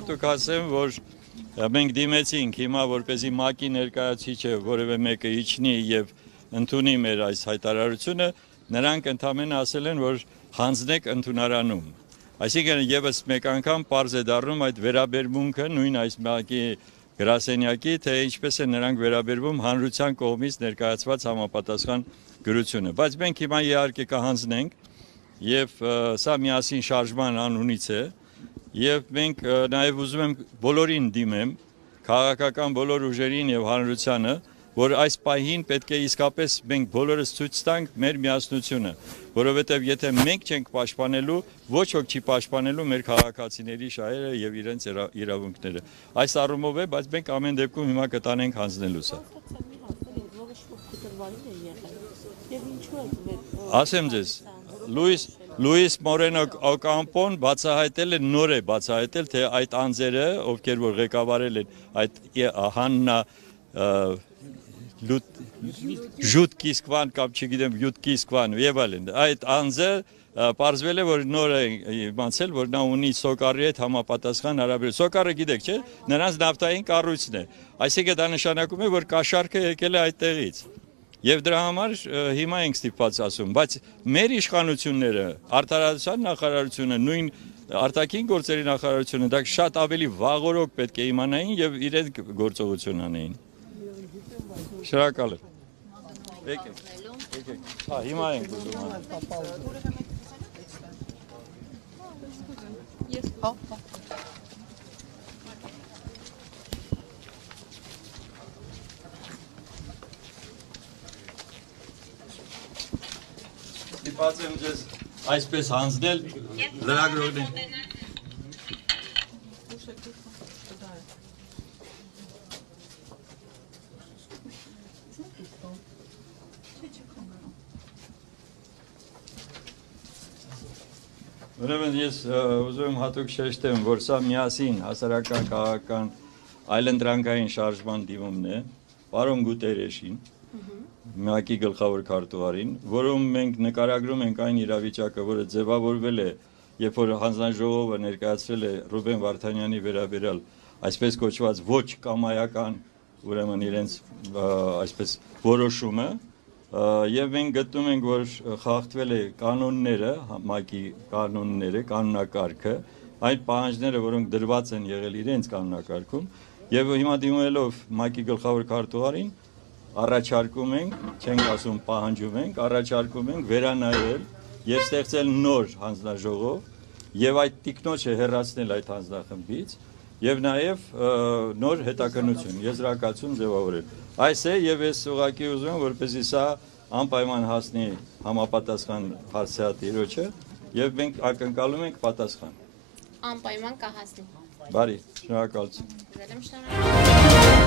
հատուկ ասեմ, որ մենք դիմեցինք հիմա որպեսզի ՄԱԿ-ի ներկայացուցիչը որևէ մեկը իջնի եւ ընդունի մեր այս հայտարարությունը, նրանք ընդամենը ասել են, որ հանձնեք ընդունարանում։ Այսինքն եւս մեկ անգամ պարզ է դառնում այդ վերաբերմունքը նույն այս ՄԱԿ-ի գրասենյակի, թե ինչպես է նրանք վերաբերվում հանրության կողմից ներկայացված համապատասխան գրությունը։ Բայց մենք հիմա իհարկե կհանձնենք եւ սա միասին շարժման անունից է եւ մենք նաեւ ուզում եմ բոլորին դիմեմ, քաղաքական բոլոր ուժերին եւ հանրությանը, որ այս պահին պետք է իսկապես մենք բոլորս ցույց տանք մեր միասնությունը, որովհետեւ եթե մենք չենք պաշտպանելու, ոչ ոք չի պաշտպանելու մեր քաղաքացիների շահերը եւ իրենց իրավունքները։ Այս առումով է, բայց մենք ամեն դեպքում հիմա կտանենք հանձնելու սա։ Ասեմ ձեզ, Լուիս Մորենո Օկամպոն բացահայտել է, նոր է բացահայտել, թե այդ անձերը, ովքեր որ ղեկավարել են այդ Հաննա Ժուտկիսկվան կամ չգիտեմ Յուտկիսկվան եւ այլն, այդ անձը պարզվել է, որ նոր է իմացել, որ նա ունի Սոկարի հետ համապատասխան հարաբերություն։ Սոկարը գիտեք, չէ՞, նրանց նավթային կառույցն է։ Այսինքն դա նշանակում է, որ կաշառքը եկել է այդտեղից։ Եվ դրա համար հիմա ենք ստիպված ասում, բայց մեր իշխանությունները, արդարադատության նախարարությունը, նույն արտաքին գործերի նախարարությունը դա շատ ավելի վաղօրոք պետք է իմանային եւ իրենք գործողություն անեին։ Շնորհակալ եմ։ Եկեք։ Հիմա ենք ուզում անել։ Ստիպված եմ ձեզ այսպես հանձնել լրագրողներին։ Ուրեմն ես ուզում եմ հատուկ շեշտեմ, որ սա միասին հասարակական քաղաքական այլընտրանքային շարժման դիմումն է, պարոն Գուտերեշին, ՄԱԿ-ի գլխավոր քարտուղարին, որում մենք նկարագրում ենք այն իրավիճակը, որը ձևավորվել է, երբ որ հանձնաժողովը ներկայացրել է Ռուբեն Վարդանյանի վերաբերյալ այսպես կոչված ոչ կամայական, ուրեմն իրենց այսպես որոշումը, եւ մենք գտնում ենք, որ խախտվել է կանոնները, ՄԱԿ-ի կանոնները, կանոնակարգը, այն պահանջները, որոնք դրված են եղել իրենց կանոնակարգում, եւ հիմա դիմելով ՄԱԿ-ի գլխավոր քարտուղարին առաջարկում ենք, չենք ասում պահանջում ենք, առաջարկում ենք վերանայել եւ ստեղծել նոր հանձնաժողով եւ այդ տիկնոջը հեռացնել այդ հանձնախմբից եւ նաեւ նոր հետաքննություն, եզրակացություն ձևավորել։ Այս է եւ ես ուղղակի ուզում եմ, որպեսզի սա անպայման հասնի համապատասխան հարցահատիրոջը եւ մենք ակնկալում ենք պատասխան։ Անպայման կհասնի։ Բարի, շնորհակալություն։ Ձեզ եմ շնորհակալ։